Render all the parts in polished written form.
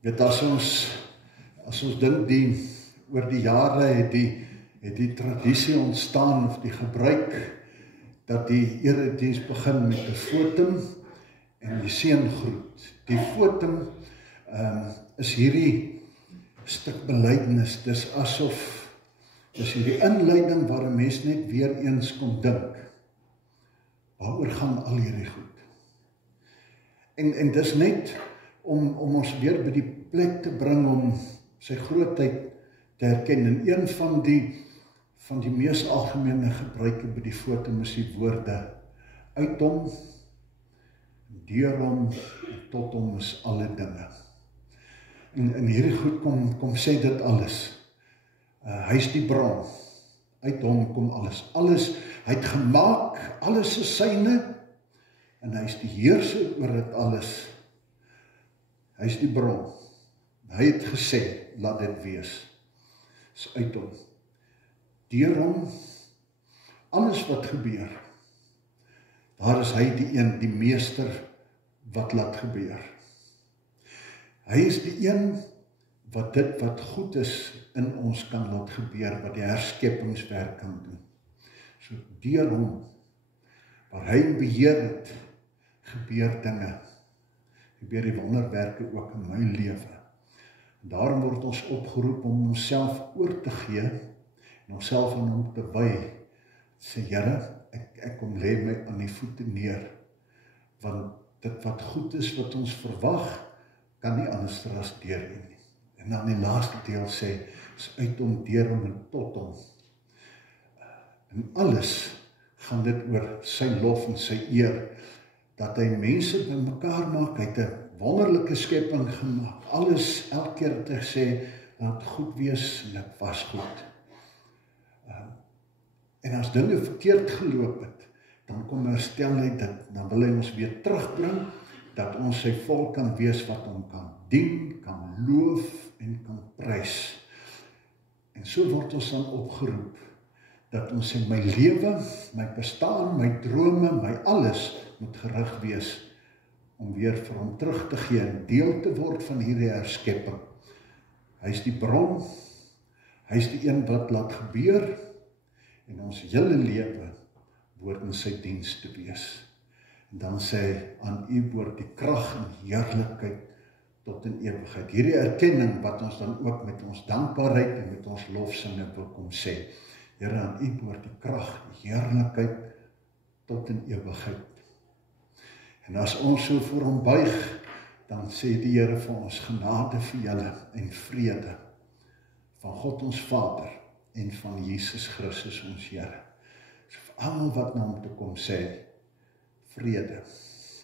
Weet, as ons dink oor die jare het die tradisie ontstaan, of die gebruik, dat die erediens begin met 'n fotum en die seëngroet. Die fotum is hierdie stuk belydenis, dis hierdie inleiding waar 'n mens net weer eens kom dink. Waaroor gaan al hierdie goed? En dis net om ons weer by die plek te bring om sy grootheid te herken. En een van die mees algemene gebruike by die fotum is die woorde: uit hom, deur hom, en tot hom is alle dinge. En hierdie goed kom sê dit alles. Hy is die bron, uit hom kom alles. Hy het gemaak, alles is syne, en hy is die heerser oor dit alles. Hy is die bron. Hy het gesê, laat dit wees. Is uit hom. Deur hom, alles wat gebeur, daar is hy die een, die meester wat laat gebeur. Hy is die een wat dit wat goed is in ons kan laat gebeur, wat die herskeppingswerk kan doen. So deur hom, waar hy beheer het, gebeur dinge. Gebeur die wonderwerke ook in my lewe. En daarom word ons opgeroep om onsself oor te gee en onsself aan hom te wy. Sê, Here, ek kom lê my aan die voete neer, want dit wat goed is wat ons verwag, kan nie anders as deur U nie. En dan die laaste deel sê, is uit hom, deur hom en tot hom. En alles gaan dit oor sy lof en sy eer, dat hy mense bymekaar maak, hy het 'n wonderlike skepping gemaak. Alles, elke keer het hy gesê, laat goed wees, en dit was goed. En as dinge verkeerd geloop het, dan kom herstel hy dit, dan wil hy ons weer terugbring, dat ons sy volk kan wees wat hom kan dien, kan loof en kan prys. En so word ons dan opgeroep, dat ons sê, my lewe, my bestaan, my drome, my alles, moet gerig wees, om weer vir hom terug te gee, en deel te word van hierdie herskepping. Hy is die bron, hy is die een wat laat gebeur, en ons hele lewe behoort in sy diens te wees. En dan sê hy, aan U behoort die krag en heerlikheid tot in ewigheid. Hierdie erkenning wat ons dan ook met ons dankbaarheid en met ons lofsinge wil kom sê. Here, aan U behoort die krag, die heerlikheid tot in ewigheid. En as ons so voor hom buig, dan sê die Here vir ons, genade vir julle en vrede van God ons Vader en van Jesus Christus ons Here. So vir almal wat na hom toe kom sê, vrede,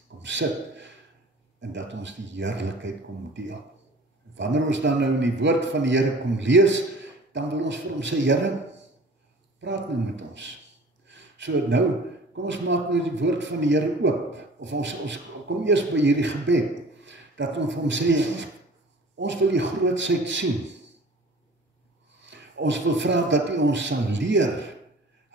kom sit, en dat ons die heerlikheid kom deel. Wanneer ons dan nou in die woord van die Here kom lees, dan wil ons vir hom sê, Here, praat nou met ons. So nou, kom ons maak nou die woord van die Here oop, of ons kom eers by hierdie gebed, dat ons vir hom sê, ons wil die grootsheid sien. Ons wil vra dat U ons sal leer.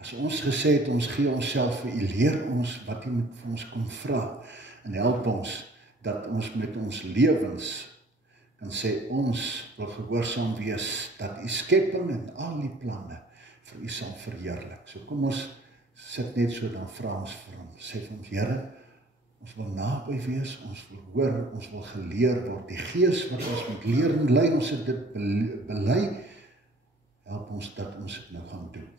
As ons gesê het, ons gee onsself vir U, leer ons wat U moet vir ons kom vra, en help ons, dat ons met ons lewens kan sê, ons wil gehoorsaam wees, dat U skepping en al die planne vir U sal verheerlik. So kom ons sit net so, dan vra ons vir hom, sê vir ons, Here, ons wil naby wees, ons wil hoor, ons wil geleer word, die Gees wat ons moet leer en lei, ons het dit bely, help ons dat ons dit nou gaan doen.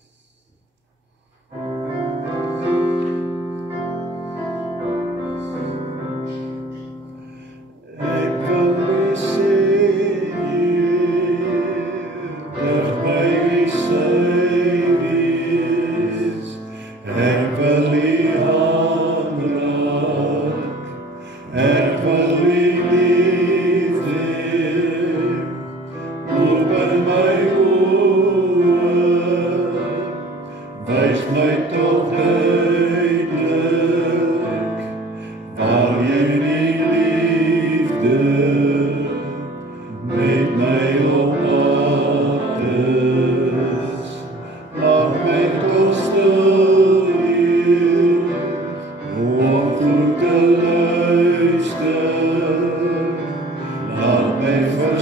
Open my oor,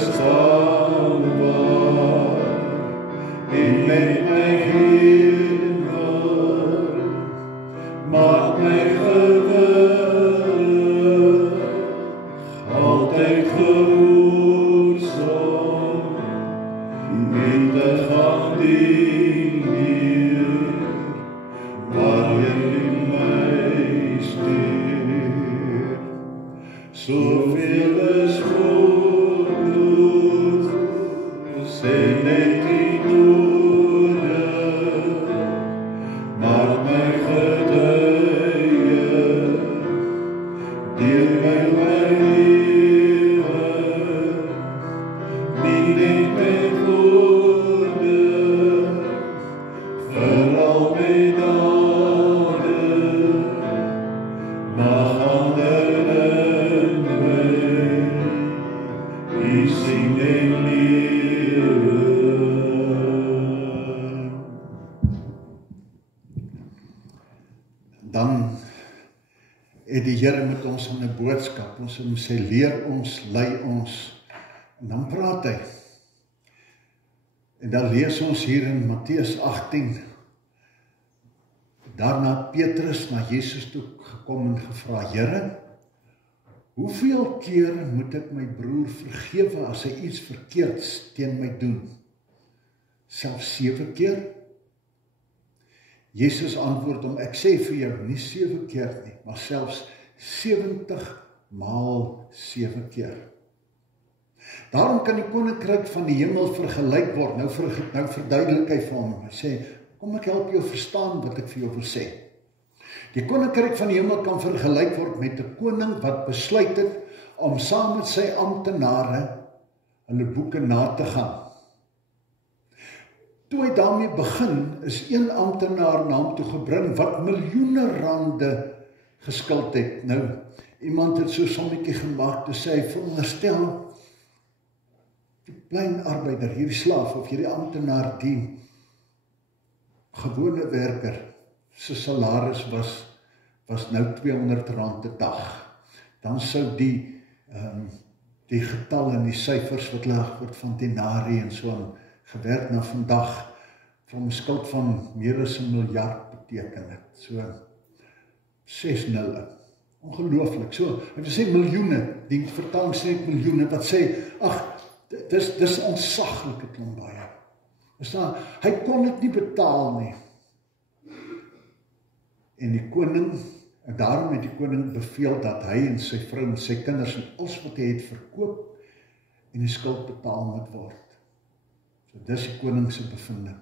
staan waar, en met my heen waar, maak my gewillig, altyd gehoorsaam, en te gaan dien, Heer, waar jy my stuur. Soveel is voordoet, sê net die nodig, maak my getuie, deur my lewe, nie net met woorde, veral met dade, mag ander in my, die sing en lewe. Dan het die Here met ons in 'n boodskap, ons moet sê, leer ons, lei ons, en dan praat hy. En dan lees ons hier in Matteus 18, daarna het Petrus na Jesus toe gekom en gevra, Here, hoeveel keer moet ek my broer vergewe as hy iets verkeerds teen my doen? Selfs 7 keer? Jesus antwoord hom, ek sê vir jou, nie 7 keer nie, maar selfs 70 maal 7 keer. Daarom kan die koninkryk van die hemel vergelyk word. Nou verduidelik hy vir hom. Hy sê, kom ek help jou verstaan wat ek vir jou wil sê. Die koninkryk van die hemel kan vergelyk word met 'n koning wat besluit het om saam met sy amptenare hulle boeke na te gaan. Toe hy daarmee begin, is een amptenaar na hom toe gebring wat miljoene rande geskuld het. Nou, iemand het so 'n sommetjie gemaak, toe sê hy, veronderstel, die klein arbeider, hierdie slaaf of hierdie amptenaar, die gewone werker, sy salaris was nou R200 'n dag. Dan sou die getal en die syfers wat laag word van denarii en so aan gewerk na vandag van 'n skuld van meer as 1 miljard beteken het. So 6 nulle. Ongelooflik. So, hy wil sê miljoene, die vertaling sê miljoene, wat sê, ag, dis ontsaglike klomp baie. Hy kon dit nie betaal nie. En die koning, en daarom het die koning beveel dat hy en sy vrou en sy kinders en alles wat hy het verkoop en die skuld betaal moet word. So dis die koning se bevinding.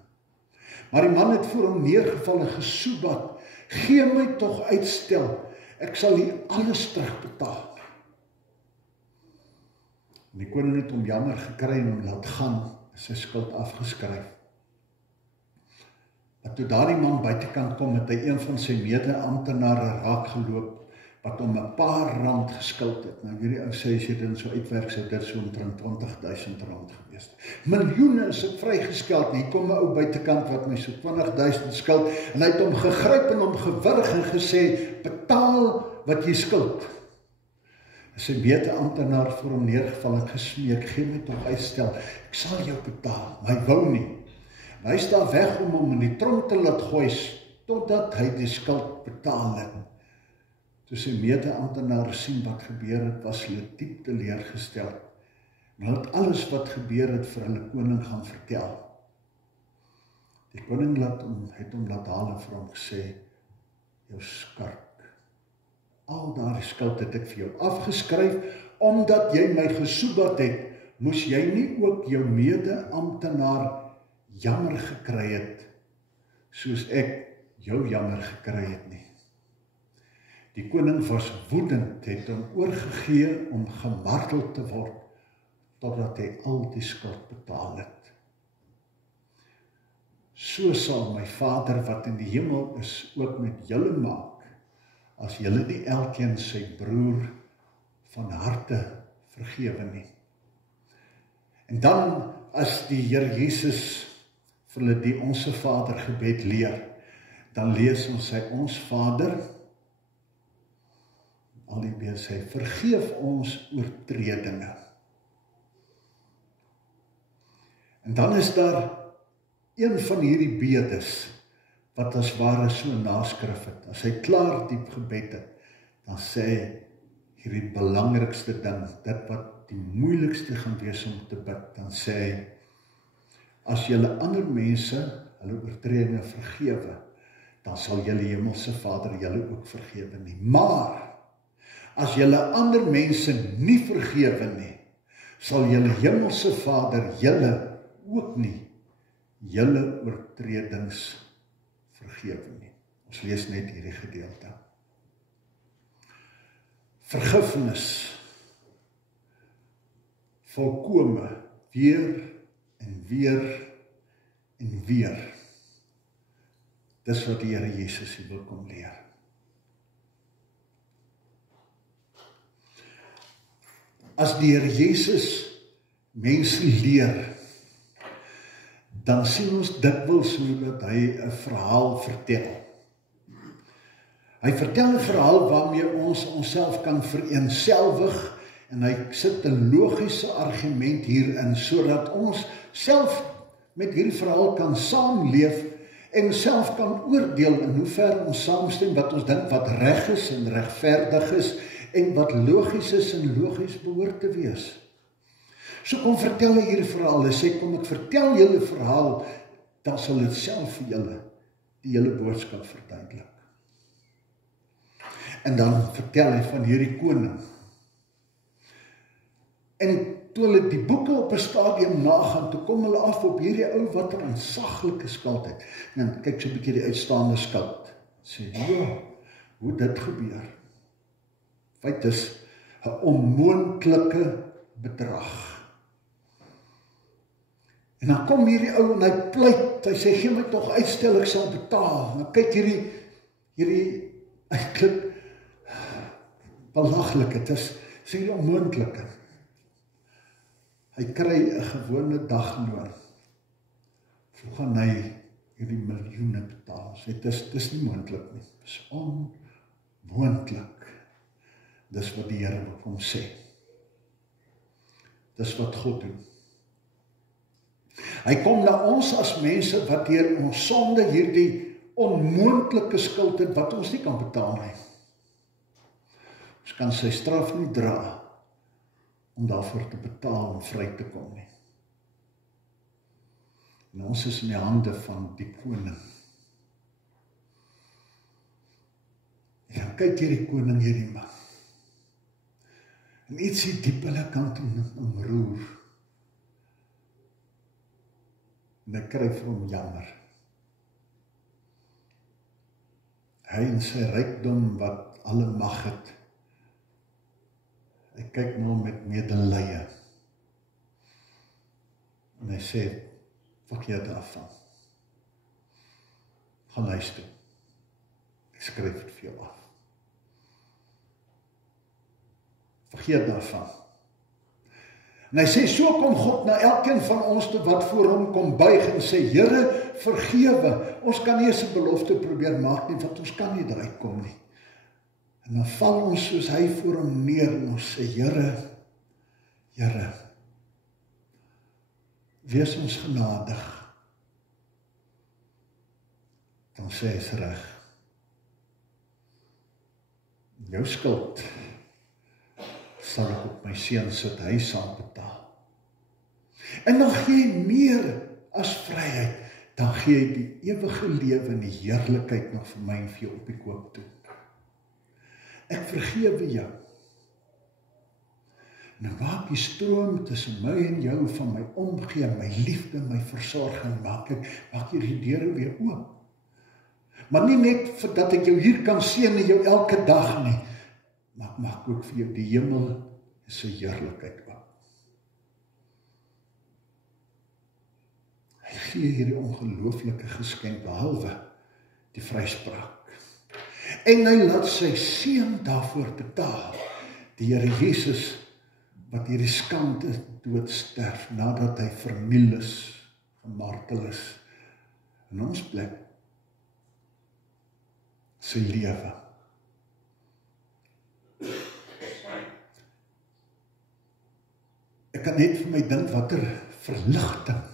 Maar die man het voor hom neergeval en gesoebat, gee my tog uitstel, ek sal hier alles terugbetaal. En die koning het hom jammer gekry en hom laat gaan, sy skuld afgeskryf. En toe daardie man buitekant kom, het hy een van sy mede-amptenare raakgeloop, wat hom 'n paar rand geskuld het. Nou hierdie ou sê, as jy dit so uitwerk, sou dit so omtrent R20.000 gewees. Miljoene is dit vrygeskeld. Hier kom 'n ou buitekant wat my so R20.000 skuld, en hy het hom gegryp en hom gewurg en gesê, betaal wat jy skuld. Sy mede-amptenaar voor hom neergeval en gesmeek, gee my tog uitstel, ek sal jou betaal, maar hy wou nie. En hy is daar weg om hom in die tronk te laat gooi, totdat hy die skuld betaal het. Toe sy mede-amptenaar sien wat gebeur het, was hulle diep teleurgestel. En hulle het alles wat gebeur het vir hulle koning gaan vertel. Die koning het hom laat haal en vir hom gesê, jou skurk, al daardie skuld het ek vir jou afgeskryf, omdat jy my gesoebat het, moes jy nie ook jou mede-amptenaar jammer gekry het, soos ek jou jammer gekry het nie. Die koning was woedend, het hom oorgegee om gemartel te word, totdat hy al die skuld betaal het. So sal my Vader wat in die hemel is, ook met julle maak, as julle nie elkeen sy broer van harte vergewe nie. En dan, as die Here Jesus vir hulle die Onse Vader gebed leer, dan lees ons sy ons Vader, al die sê, vergeef ons oortredinge. En dan is daar een van hierdie bedes, wat as ware so naskrif het. As hy klaar die gebed het, dan sê hy hierdie belangrikste ding, dit wat die moeilikste gaan wees om te bid, dan sê hy, as julle ander mense hulle oortredinge vergewe, dan sal julle hemelse Vader julle ook vergewe nie. Maar, as julle ander mense nie vergewe nie, sal julle hemelse Vader julle ook nie julle oortredings vergewe nie. Ons lees net hierdie gedeelte. Vergifnis, volkome, weer en weer en weer. Dis wat die Here Jesus hier wil kom leer. As die Here Jesus mense leer, dan sien ons dikwels hoe dat hy 'n verhaal vertel. Hy vertel 'n verhaal waarmee ons onsself kan vereenselwig en hy sit 'n logiese argument hierin sodat ons self met hierdie verhaal kan saamleef en self kan oordeel in hoever ons saamstem wat ons dink wat reg is en regverdig is en wat logies is en logies behoort te wees. So kom vertel hy hierdie verhaal, hy sê kom ek vertel julle verhaal, dan sal dit self vir julle die hele boodskap verduidelik. En dan vertel hy van hierdie koning. En toe hulle die boeke op 'n stadium nagaan, toe kom hulle af op hierdie ou wat 'n ontsaglike skuld het. En kyk so 'n bietjie die uitstaande skuld. Sê, ja, hoe dit gebeur. Feit is 'n onmoontlike bedrag. En dan kom hierdie ou en hy pleit, hy sê, gee my tog uitstel, ek sal betaal. En dan kyk hierdie eintlik belaglik, het is hierdie onmoontlike. Hy kry 'n gewone dagloon. Hoe gaan hy hierdie miljoene betaal? Sê, dis nie moontlik nie. Dis onmoontlik. Dis wat die Here wil hom sê. Dis wat God doen. Hy kom na ons as mense wat deur ons sonde hierdie onmoontlike skuld het wat ons nie kan betaal nie. Ons kan sy straf nie dra om daarvoor te betaal om vry te kom nie. En ons is in die hande van die koning. En dan kyk hierdie koning hierdie man. En iets hier diep hulle kant omroer. En hy kry vir hom jammer. Hy en sy rykdom wat alle mag het. Hy kyk na hom met medelee. En hy sê, vergeet daarvan. Gaan huis toe. Ek skryf dit vir jou af. Vergeet daarvan. En hy sê, so kom God na elkeen van ons toe wat voor hom kom buig en sê, Here, vergewe. Ons kan nie eens 'n belofte probeer maak nie, want ons kan nie daar kom nie. En dan val ons soos hy voor hom neer en ons sê, Here, wees ons genadig. Dan sê hy, is reg. Jou skuld sal ek op my seun sit, hy sal betaal. En dan gee hy meer as vryheid, dan gee hy die ewige lewe en die heerlikheid nog vir my en vir jou op die koop toe. Ek vergewe jou. Nou maak die stroom tussen my en jou van my omgee, my liefde, my versorging, maak hierdie deure weer oop. Maar nie net dat ek jou hier kan seën en jou elke dag nie, maar ek maak ook vir jou die hemel sy heerlikheid oop. Hy gee hierdie ongelooflike geskenk behalwe die vryspraak. En hy laat sy seun daarvoor betaal. Die Here Jesus wat hierdie skande dood sterf nadat hy verniel is, gemartel is in ons plek. Sy lewe. Ek kan net vir my dink watter verligting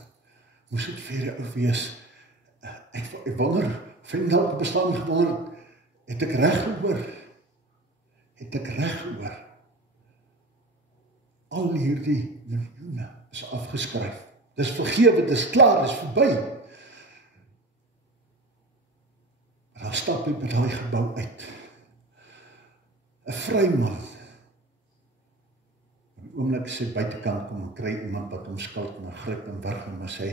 moes dit vir jou wees. Ek wonder, vind dalk op bestaan gewonder, het ek reg gehoor? Het ek reg gehoor? Al hierdie miljoene is afgeskryf. Dis vergewe, dis klaar, dis verby. Daar stap hy by daai gebou uit. 'n vryman. Op die oomblik sy buitekant kom en kry iemand wat hom skuld en gryp en wurg en sê,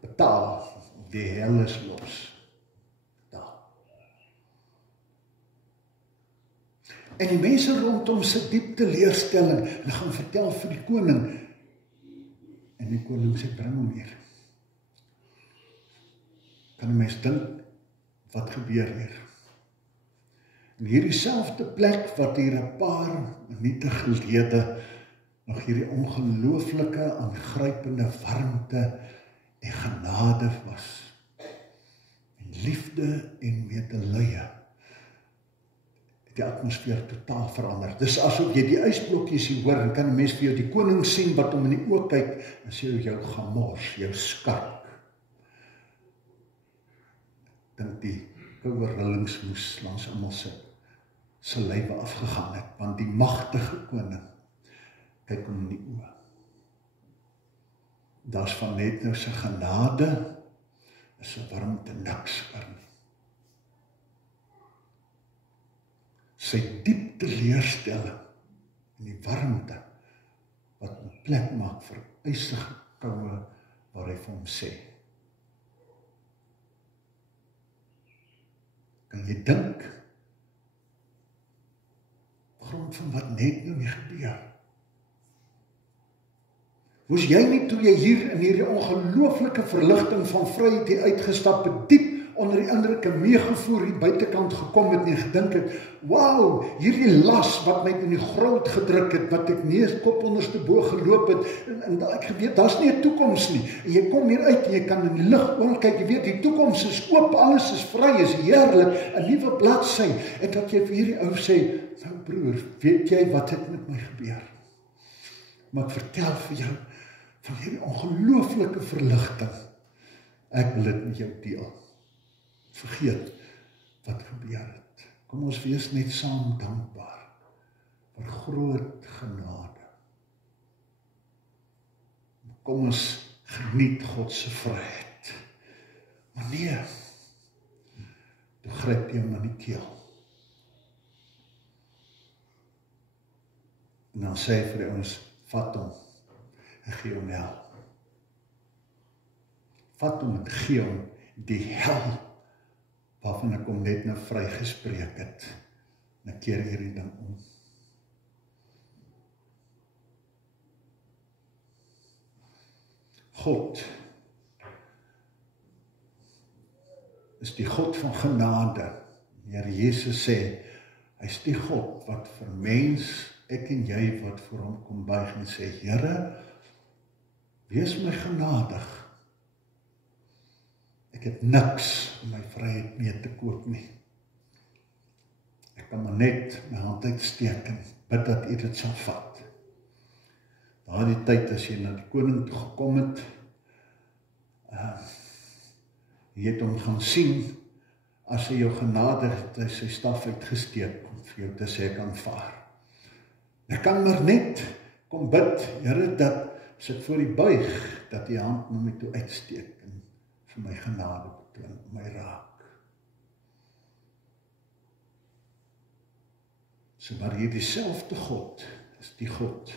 betaal, die hel is los. Betaal. En die mense rondom se diep teleurstelling, en gaan vertel vir die koning, en die koning sê, bring hom hier. Kan 'n mens dink, wat gebeur hier? En hierdie selfde plek wat hier 'n paar minute gelede nog hierdie ongelooflike, aangrypende warmte en genade was. En liefde en medelee. Die atmosfeer totaal verander. Dis asof jy die ysblokkies hier hoor, en kan 'n mens vir jou die koning sien wat hom in die oë kyk, en sê jou gemors, jou skark. Dink die koue rillings moes langs almal se lywe afgegaan het, want die magtige koning kyk hom in die oë. Daar's van net nou sy genade, is 'n warmte niks oor nie. Sy diep teleurstelling en die warmte wat 'n plek maak vir ysige koue waar hy vir hom sê. Kan jy dink op grond van wat net nou nie gebeur? Moes jy nie toe jy hier in hierdie ongelooflike verligting van vryheid hier uitgestap het, diep onder die indruk en meegevoer hier buitekant gekom het en gedink het, wow, hierdie las wat my in die grond gedruk het, wat ek nie kop onderstebo geloop het, en ek geweet, daar's nie 'n toekoms nie, en jy kom hier uit en jy kan in die lig kyk, jy weet, die toekoms is oop, alles is vry, is heerlik, 'n nuwe bladsy, en dat jy vir hierdie ou sê, nou broer, weet jy wat het met my gebeur? Maar ek vertel vir jou van hierdie ongelooflike verligting. Ek wil dit met jou deel. Vergeet wat gebeur het. Kom ons wees net saam dankbaar vir groot genade. Kom ons geniet God se vryheid. Maar nee, toe gryp jy hom aan die keel. En dan sê hy vir die ouens, vat hom en gee hom hel. Vat hom en gee hom die hel waarvan ek hom net nou vrygespreek het. En ek keer hierdie ding om. God is die God van genade. Die Here Jesus sê, hy is die God wat vir mens, ek en jy wat voor hom kom buig en sê, Here, wees my genadig. Ek het niks om my vryheid mee te koop nie. Ek kan maar net my hand uitsteek en bid dat U dit sal vat. Daardie tyd as jy na die koning toe gekom het, jy het hom gaan sien, as hy jou genadig het, hy sy staf uitgesteek om vir jou te sê ek aanvaar. Ek kan maar net kom bid, Here, dat as ek voor U buig, dat U hand na my toe uitsteek en vir my genade betoon, my raak. So maar hier dieselfde God, is die God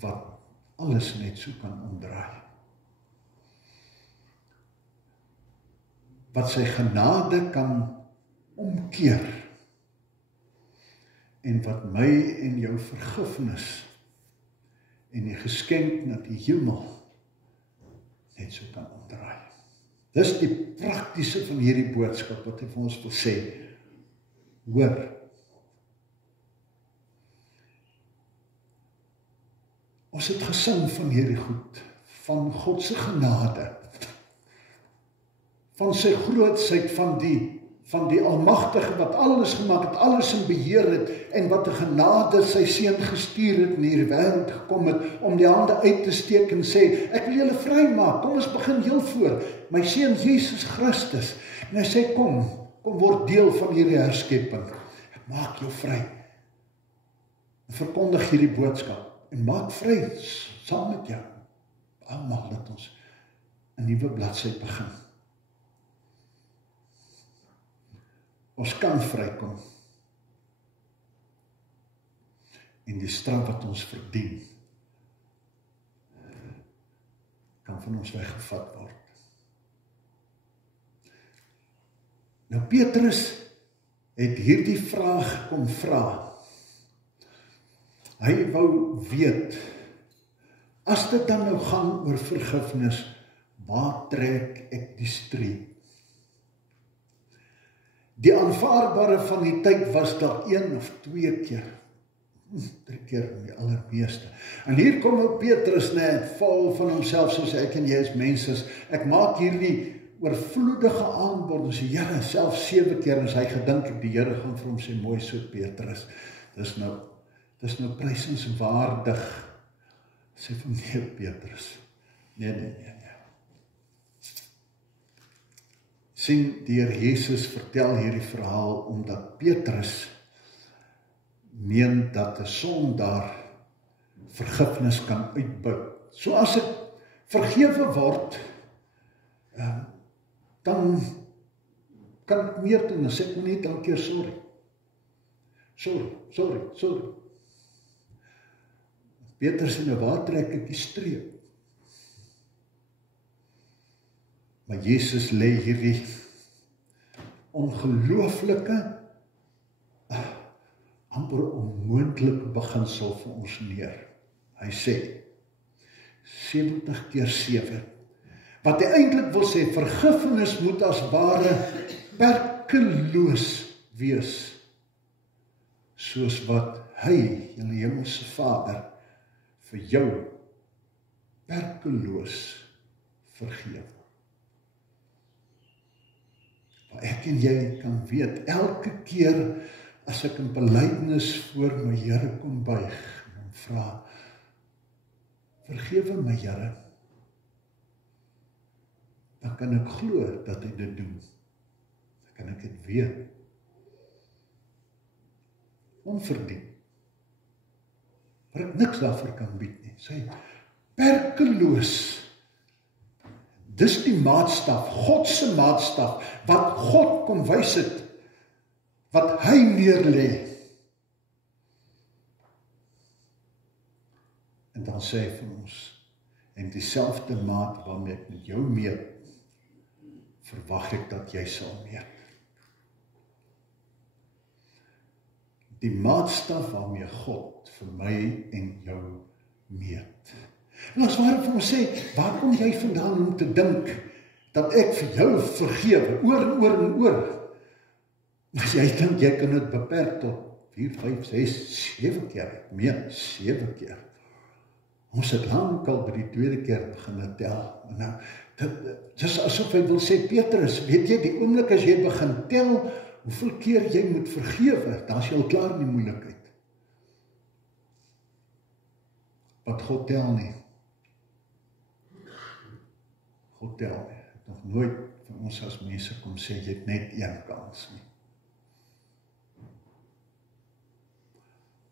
wat alles net so kan omdraai. Wat sy genade kan omkeer en wat my en jou vergifnis en die geskenk na die hemel net so kan omdraai. Dis die praktiese van hierdie boodskap wat hy vir ons wil sê. Hoor, ons het gesing van hierdie goed, van God se genade, van sy grootsheid, van die van die Almagtige wat alles gemaak het, alles in beheer het, en wat 'n genade sy seun gestuur het in hierdie wêreld gekom het, om die hande uit te steek en sê, ek wil julle vrymaak, kom ons begin heel voor, my seun Jesus Christus, en hy sê, kom word deel van hierdie herskepping, ek maak jou vry, en verkondig hierdie boodskap, en maak vry, saam met jou, almal dat ons 'n nuwe bladsy begin. Ons kan vrykom. En die straf wat ons verdien, kan van ons weggevat word. Nou Petrus het hierdie vraag kom vra. Hy wou weet, as dit dan nou gaan oor vergifnis, waar trek ek die streep? Die aanvaarbare van die tyd was daar 1 of 2 keer, 3 keer in die allermeeste. En hier kom ook Petrus net vol van homself, soos ek en jy as mense, ek maak hierdie oorvloedige aanbod, en sê, Here, self 7 keer, en hy gedink, die Here gaan vir hom sê, mooi so Petrus, dis nou prysenswaardig, sê vir nee Petrus, nee. Sien, die Here Jesus vertel hierdie verhaal, omdat Petrus meen dat 'n sondaar vergifnis kan uitbuit. So as ek vergewe word, dan kan ek meer doen, dan sê ek net elke keer sorry. Sorry. Petrus sê, nou waar trek ek die streep? Maar Jesus lê hierdie ongelooflike, amper onmoontlike beginsel vir ons neer. Hy sê, 70 keer 7. Wat hy eintlik wil sê, vergifnis moet as ware perkeloos wees, soos wat hy, julle hemelse Vader, vir jou perkeloos vergewe. Maar ek en jy kan weet, elke keer as ek in belydenis voor my Here kom buig, en vra, vergewe my Here, dan kan ek glo dat hy dit doen. Dan kan ek dit weet. Onverdien. Maar ek niks daarvoor kan bied nie. Sê, perkeloos. Dis die maatstaf, God se maatstaf, wat God kom wys het, wat hy neerlê. En dan sê hy vir ons, en dieselfde maat waarmee ek met jou meet, verwag ek dat jy sal meet. Die maatstaf waarmee God vir my en jou meet. En as waar vir ons sê, waar kom jy vandaan om te dink, dat ek vir jou vergewe, oor en oor en oor? As jy dink, jy kan dit beperk tot 4, 5, 6, 7 keer, ek meen 7 keer. Ons het lang al by die 2de keer begin tel. Nou, dit is asof hy wil sê, Petrus, weet jy, die oomblik as jy begin tel, hoeveel keer jy moet vergewe, dan is jy al klaar in die moeilikheid. Wat God tel nie. God tel nie. Ek het nog nooit vir ons as mense kom sê, jy het net 1 kans nie.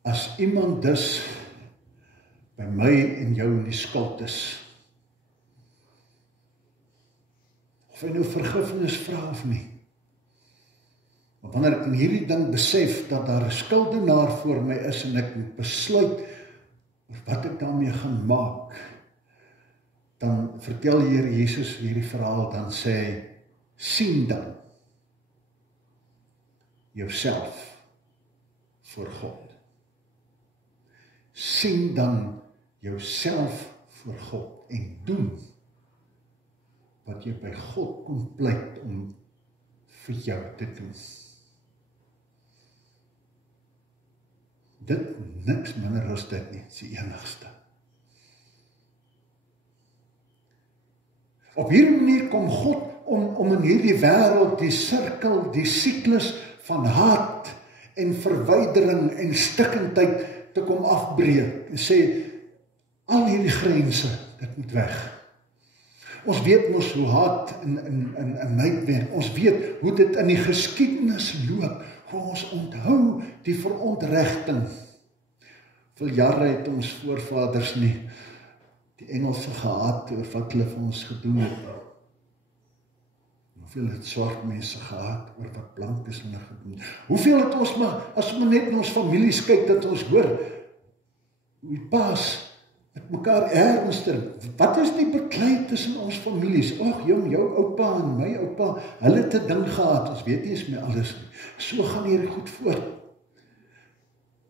As iemand dus by my en jou in die skuld is, of hy nou vergifnis vra of nie, maar wanneer ek in hierdie ding besef, dat daar 'n skuldenaar voor my is, en ek moet besluit, wat ek daarmee gaan maak, dan vertel Here Jesus hierdie verhaal, dan sê hy, sien dan jouself voor God. Sien dan jouself voor God en doen wat jy by God kom pleit om vir jou te doen. Dit niks minder as dit nie, is die enigste. Op hierdie manier kom God om in hierdie wêreld die sirkel, die siklus van haat en verwydering en stikkindheid te kom afbreek en sê, al hierdie grense, dit moet weg. Ons weet mos hoe haat en nait werk. Ons weet hoe dit in die geskiedenis loop, hoe ons onthou die verontregting. Vir jare het ons voorvaders nie die Engelse gehaat oor wat hulle vir ons gedoen het. Hoeveel het swart mense gehaat oor wat blank is hulle gedoen. Hoeveel het ons maar, as ons net in ons families kyk, dat ons hoor, hoe die paas met mekaar ernstig, wat is die beklei tussen ons families? Och, jou oupa en my oupa, hulle het 'n ding gehad, ons weet nie eens meer alles nie. So gaan hierdie goed voort.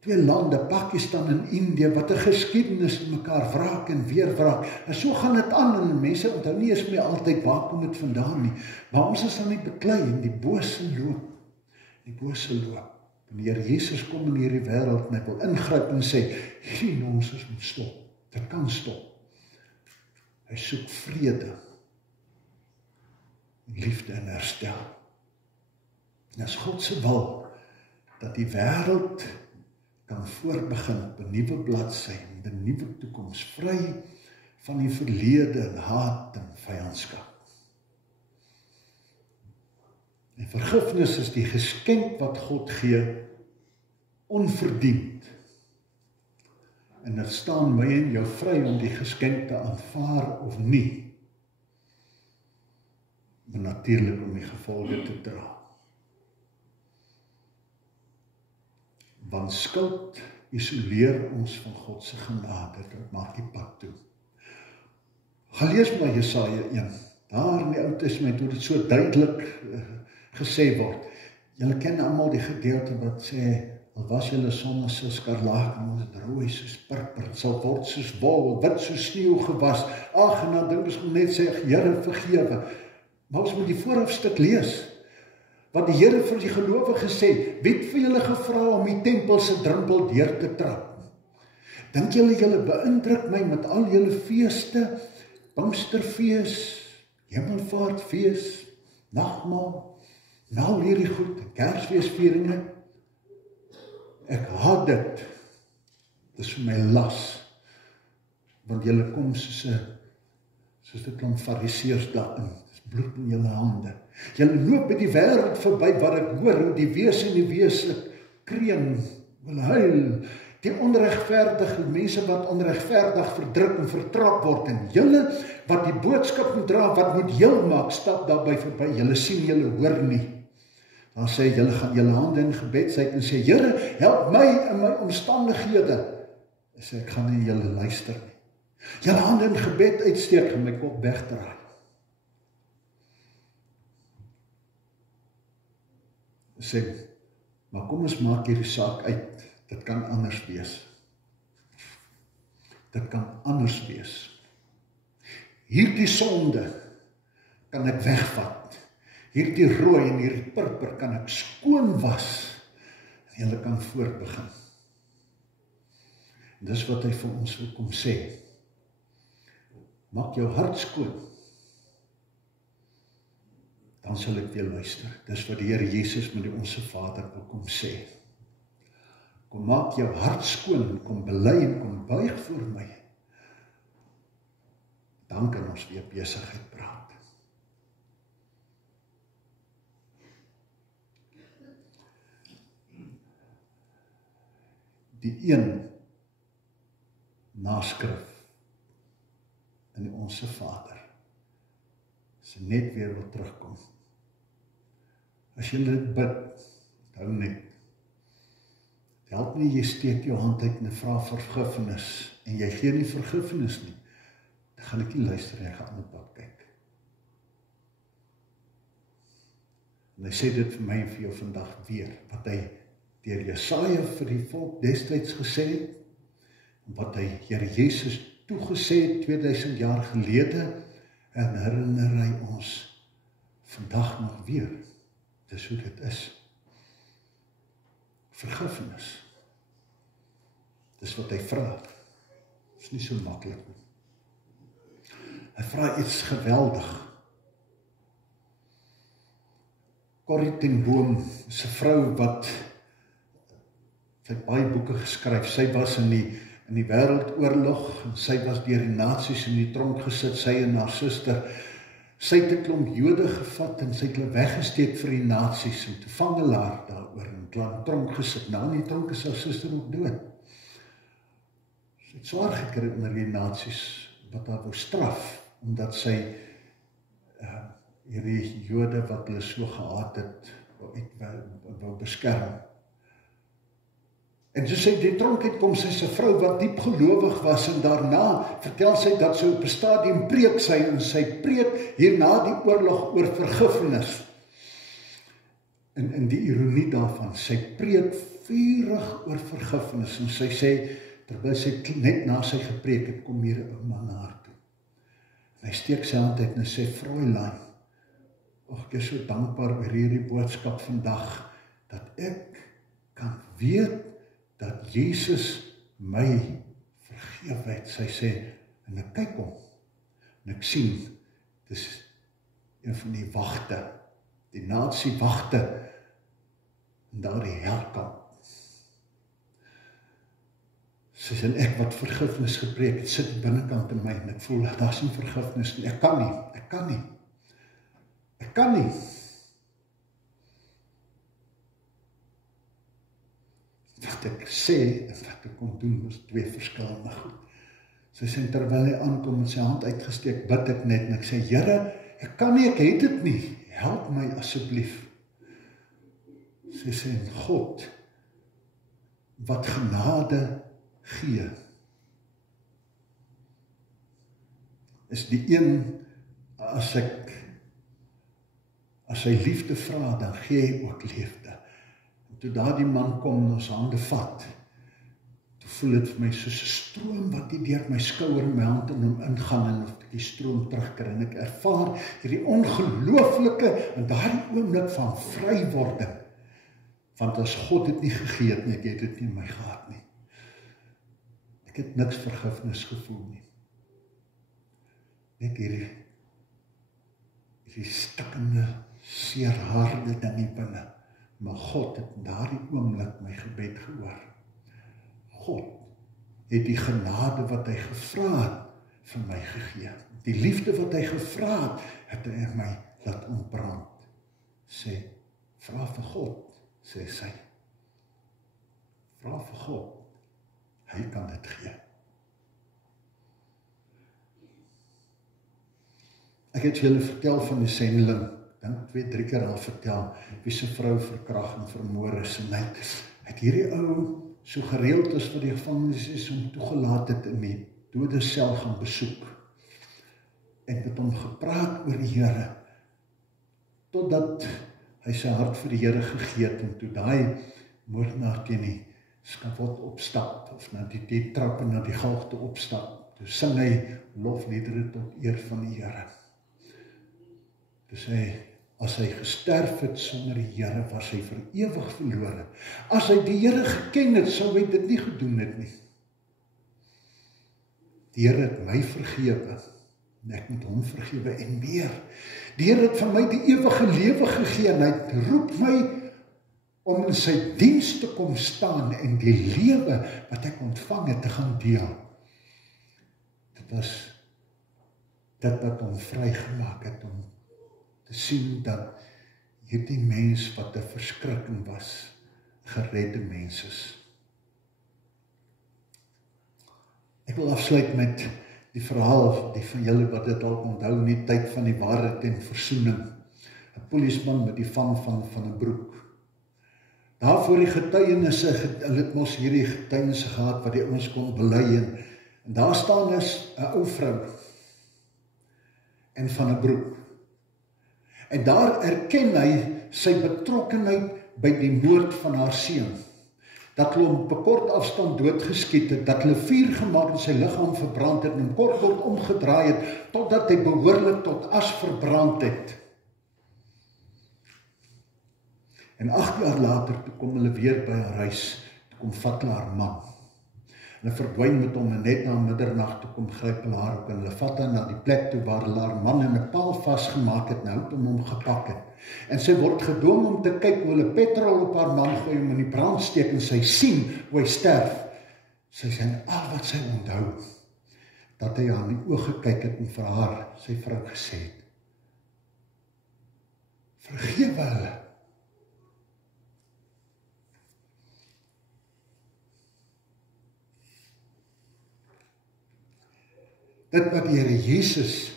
Twee lande, Pakistan en Indië, wat 'n geskiedenis in mekaar wraak en weer wraak. En so gaan dit aan, en mense onthou nie eens meer altyd waar kom dit vandaan nie. Maar ons is dan nie beklei in die bose loop. Die bose loop. Wanneer Jesus kom in hierdie wêreld en hy wil ingryp en sê, hierdie nonsens moet stop. Dit kan stop. Hy soek vrede, liefde en herstel. En as God se wil, dat die wêreld kan voorbegin op 'n nuwe bladsy, met 'n nuwe toekoms, vry van die verlede en haat en vyandskap. En vergifnis is die geskenk wat God gee, onverdiend. En dit staan my en jou vry om die geskenk te aanvaar of nie. Maar natuurlik om die gevolge te dra. Want skuld isoleer ons van God se genade, dit maak die pad toe. Gaan lees maar Jesaja 1, daar in die Ou Testament, hoe dit so duidelik gesê word. Julle ken almal die gedeelte wat sê, al was julle sonde soos skarlaken, ons het rooi soos purper, het sal word soos wol, wit soos sneeu gewas. Ag, en dan dink ons net sê, Here vergewe. Maar ons moet die voorafstuk lees, wat die Here vir die gelowiges sê, wie het vir julle gevra om die tempel se drempel deur te trap? Dink julle beïndruk my met al julle feeste, Pinksterfees, Hemelvaartfees, Nagmaal, en al hierdie goed, Kersfeesvieringe? Ek haat dit. Dit is vir my las. Want julle kom soos 'n klomp fariseërs daarin. Dit is bloed in julle hande. Julle loop by die wêreld verby waar ek hoor hoe die wese en die wese kreun, wil huil. Die onregverdige mense wat onregverdig verdruk en vertrap word. En julle wat die boodskap moet dra, wat moet heel maak, stap daarby verby. Julle sien, julle hoor nie. Dan sê julle gaan julle hande in gebed en sê, Here, help my in my omstandighede. En sê, ek gaan nie julle luister nie. Julle hande in gebed uitsteek en my kop wegdraai. Sê, maar kom ons maak hierdie saak uit. Dit kan anders wees. Dit kan anders wees. Hierdie sonde kan ek wegvat. Hierdie rooi en hierdie purper kan ek skoon was. En julle kan voortbegin. En dis wat hy vir ons wil kom sê. Maak jou hart skoon. Dan sal ek weer luister. Dis wat die Here Jesus met die Onse Vader wil kom sê. Kom maak jou hart skoon, kom bely en kom buig voor my. Dan kan ons weer besigheid praat. Die een naskrif in die Onse Vader, as hy net weer wil terugkom. As jy dit bid, hou net. Help nie, jy steek jou hand uit en vra vergifnis, en jy gee nie vergifnis nie, dan gaan ek nie luister, jy gaan op pad kyk. En hy sê dit vir my en vir jou vandag weer, wat hy deur Jesaja vir die volk destyds gesê het, wat hy Here Jesus toegesê het 2000 jaar gelede, en herinner hy ons vandag nog weer. Dis hoe dit is. Vergifnis. Dis wat hy vra. Dis nie so maklik nie. Hy vra iets geweldig. Corrie ten Boom is 'n vrou wat sy het baie boeke geskryf. Sy was in die Wêreldoorlog en sy was deur die nasies in die tronk gesit, sy en haar suster. Sy het 'n klomp Jode gevat en sy het hulle weggesteek vir die nasies en toe vang hulle haar daaroor en het hulle in tronk gesit. Nou in die tronk is haar suster ook dood. Sy het swaar gekry onder die nasies wat haar wou straf, omdat sy hierdie Jode wat hulle so gehaat het, wou beskerm. En so sy die tronk uitkom, sy is 'n vrou wat diep gelowig was en daarna vertel sy dat sy op 'n stadium preek sy en sy preek hierna die oorlog oor vergifnis. En die ironie daarvan, sy preek vurig oor vergifnis en sy sê, terwyl sy net na sy gepreek het, kom hier 'n ou man na haar toe. En hy steek sy hand uit en sê, Fräulein, ek is so dankbaar oor hierdie boodskap vandag, dat ek kan weet dat Jesus my vergewe het. Sy sê, en ek kyk hom, en ek sien, dis een van die wagte, die nasie wagte, en daar die helkamp. Sy sê, en ek wat vergifnis gepreek het, sit binnekant in my, en ek voel, daar is nie vergifnis nie, ek kan nie. Wat ek sê en wat ek kon doen was twee verskillende goed. Sy sê, terwyl hy aankom met sy hand uitgesteek, bid ek net en ek sê, Here, ek kan nie, ek het dit nie, help my asseblief. Sy sê, en God, wat genade gee, is die een, as hy liefde vra, dan gee hy ook liefde. En toe daardie man kom en ons hande vat, toe voel dit vir my soos 'n stroom wat nie deur my skouer en my hand in hom ingaan en of ek die stroom terugkry. En ek ervaar hierdie ongelooflike en daardie oomblik van vrywording. Want as God dit nie gegee het nie, ek het dit nie in my gehad nie. Ek het niks vergifnis gevoel nie. Net hierdie stikkende, seer harde ding hier binne. Maar God het in daardie oomblik my gebed gehoor. God het die genade wat hy gevra het vir my gegee. Die liefde wat hy gevra het hy in my laat ontbrand. Sê, vra vir God, sê sy. Vra vir God, hy kan dit gee. Ek het julle vertel van die sendeling, dink 2-3 keer al vertel, wie se vrou verkragt en vermoor is, en hy het hierdie ou so gereeld as vir die gevangenis is om toegelaat het in die dodesel gaan besoek, en met hom gepraat oor die Here, totdat hy sy hart vir die Here gegee het, en toe daai moordenaar teen die skafot opstap, of na die trappe na die galgte opstap, toe sing hy lofliedere tot eer van die Here. Toe sê hy, as hy gesterf het sonder die Here, was hy vir ewig verlore. As hy die Here geken het, sou hy dit nie gedoen het nie. Die Here het my vergewe, en ek moet hom vergewe en meer. Die Here het vir my die ewige lewe gegee, en hy roep my om in sy diens te kom staan, en die lewe wat ek ontvang het te gaan deel. Dit was dit wat hom vrygemaak het, om te sien dat hierdie mens wat 'n verskrikking was, geredde mens is. Ek wil afsluit met die verhaal, die van julle wat dit al onthou, in die tyd van die waarheid en versoening. 'n Polisieman met die vang van 'n broek. Daar voor die getuienisse, hulle het mos hierdie getuienisse gehad wat die ouens kon bely, en daar staan is 'n ou vrou en van 'n broek. En daar erken hy sy betrokkenheid by die moord van haar seun. Dat hulle hom op 'n kort afstand doodgeskiet het, dat hulle vuur gemaak en sy liggaam verbrand het, en hom kort omgedraai het, totdat hy behoorlik tot as verbrand het. En 8 jaar later, toe kom hulle weer by haar huis, toe kom vat hulle haar man. hulle verdwyn met hom en net na middernag toe kom gryp hulle haar op en hulle vat haar na die plek toe waar hulle haar man in 'n paal vasgemaak het en hout om hom gepak het. En sy word gedwing om te kyk hoe hulle petrol op haar man gooi om in die brand steek en sy sien hoe hy sterf. Sy sê al wat sy onthou, dat hy haar in die oë gekyk het en vir haar, sy vrou gesê het, vergewe hulle. Dit wat die Here Jesus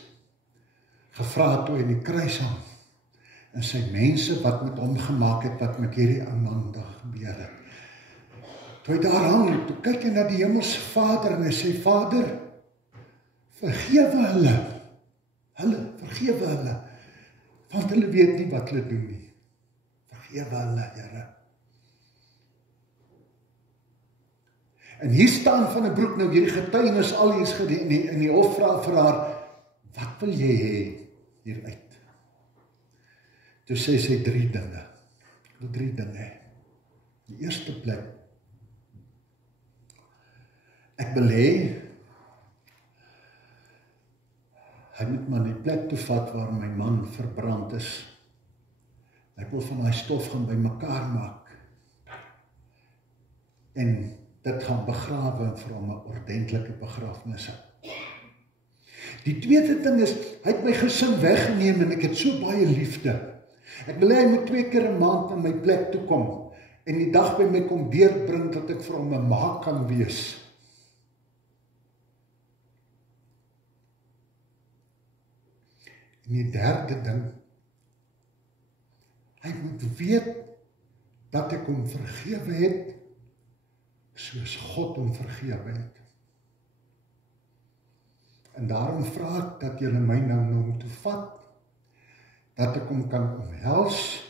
gevra het toe hy in die kruis hang, en sy mense wat met hom gemaak het, wat met hierdie ou man daar gebeur het. Toe hy daar hang, toe kyk hy na die hemelse Vader en hy sê, Vader, vergewe hulle, vergewe hulle, want hulle weet nie wat hulle doen nie. Vergewe hulle, Here. En hier staan Van den Broek nou hierdie getuienis al hier's gedien in die hof vra vir haar, wat wil jy hê hieruit? Toe sê sy 3 dinge. Ek wil 3 dinge hê. Die eerste plek, ek wil hê, hy moet maar die plek toe vat waar my man verbrand is. Ek wil van die stof gaan bymekaar maak. En dit gaan begrawe en vir hom 'n ordentlike begrafnis. Die tweede ding is, hy het my gesin weggeneem en ek het so baie liefde. Ek wil hê hy moet 2 keer 'n maand na my plek toe kom en die dag by my kom deurbring dat ek vir hom 'n ma kan wees. En die derde ding, hy moet weet dat ek hom vergewe het, soos God hom vergewe het. En daarom vra ek dat julle my nou moet vat, dat ek hom kan omhels,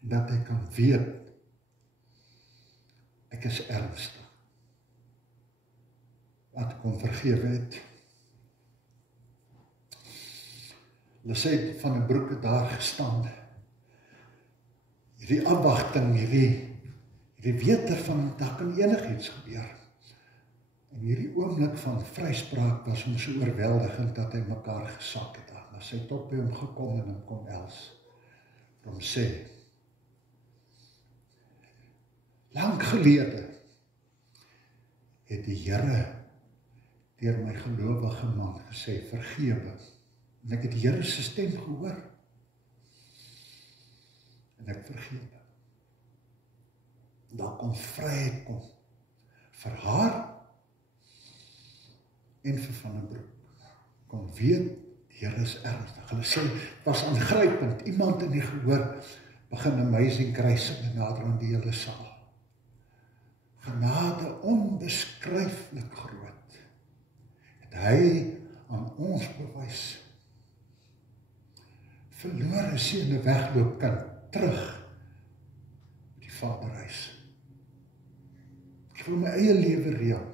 dat hy kan weet, ek is ernstig, dat ek hom vergewe het. Hulle sê Van den Broek het daar gestaan, hierdie afwagting, hierdie wete van, daar kan enigiets gebeur. En hierdie oomblik van vryspraak was hom so oorweldigend, dat hy mekaar gesak het. Maar sy het op by hom gekom en hom kom els. Hom sê, lang gelede het die Here deur my gelowige man gesê, vergewe. En ek het die Here se stem gehoor. En ek vergewe. Daar kon vryheid kom vir haar en vir Van den Broek. Kon weet, die Here is ernstig. Hulle sê, het was aangrypend. Iemand in die gehoor begin Amazing Grace en nader aan die hele saal. Genade onbeskryflik groot. Het hy aan ons bewys. Verlore seun 'n wegloop kan terug die Vaderhuis. Ek wil my eie lewe reël.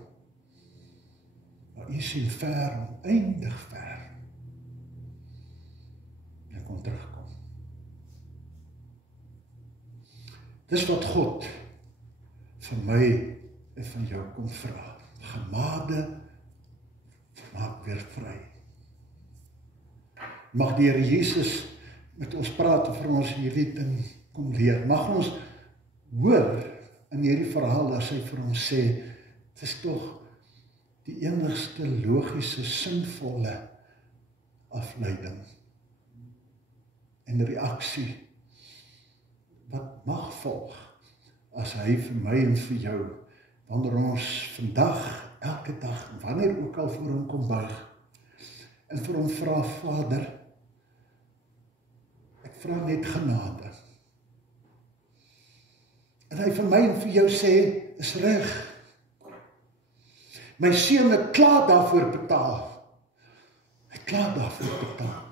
Maar u sien ver, oneindig ver. En kon terugkom. Dis wat God vir my en van jou kom vra. Genade, maak weer vry. Mag die Here Jesus met ons praat en vir ons hierdie ding kom leer. Mag ons hoor in hierdie verhaal as hy vir ons sê, het is tog die enigste logiese, sinvolle afleiding en reaksie wat mag volg as hy vir my en vir jou, wanneer ons vandag, elke dag, wanneer ook al voor hom kom buig en vir hom vra, Vader, ek vra net genade. En hy vir my en vir jou sê, is reg. My seun het klaar daarvoor betaal. Hy het klaar daarvoor betaal.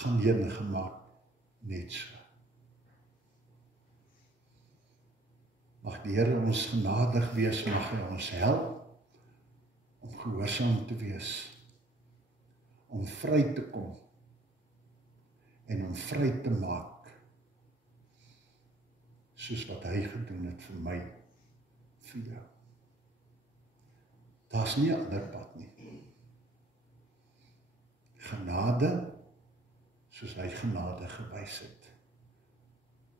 Gaan jy gemaak, net so. Mag die Here ons genadig wees, mag hy ons help om gehoorsaam te wees, om vry te kom en om vry te maak, soos wat hy gedoen het vir my, vir jou. Daar's nie 'n ander pad nie. Genade, soos hy genade gewys het.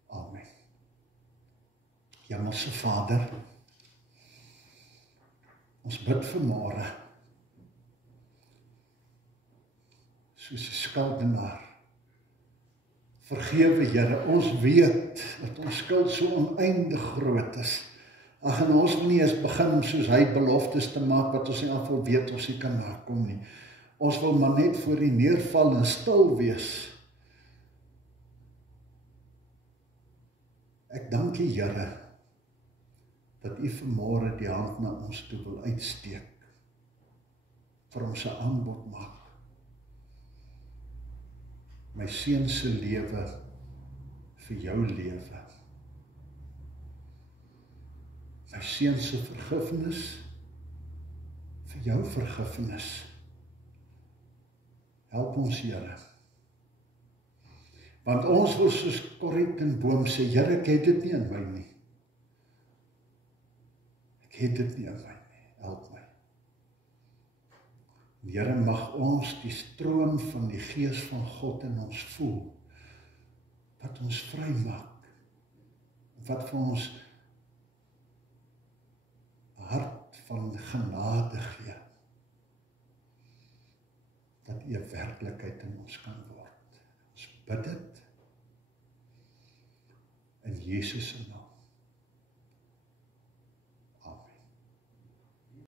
Amen. Hemelse Vader, ons bid vanmôre, soos 'n skuldenaar. Vergewe Here, ons weet dat ons skuld so oneindig groot is. Ag, en ons wil nie eens begin soos hy beloftes te maak wat ons nie afval weet ons nie kan nakom nie. Ons wil maar net voor U neerval en stil wees. Ek dank U, Here, dat U vanmôre die hand na ons toe wil uitsteek, vir ons 'n aanbod maak. My seun se lewe vir jou lewe. My seun se vergifnis vir jou vergifnis. Help ons, Here. Want ons wil soos Korrie ten Boom sê, Here, ek het dit nie in my nie. Ek het dit nie in my nie. Help my. Here, mag ons die stroom van die Gees van God in ons voel, wat ons vry maak, wat vir ons 'n hart van genade gee, dat U 'n werklikheid in ons kan word. Ons bid dit in Jesus se naam.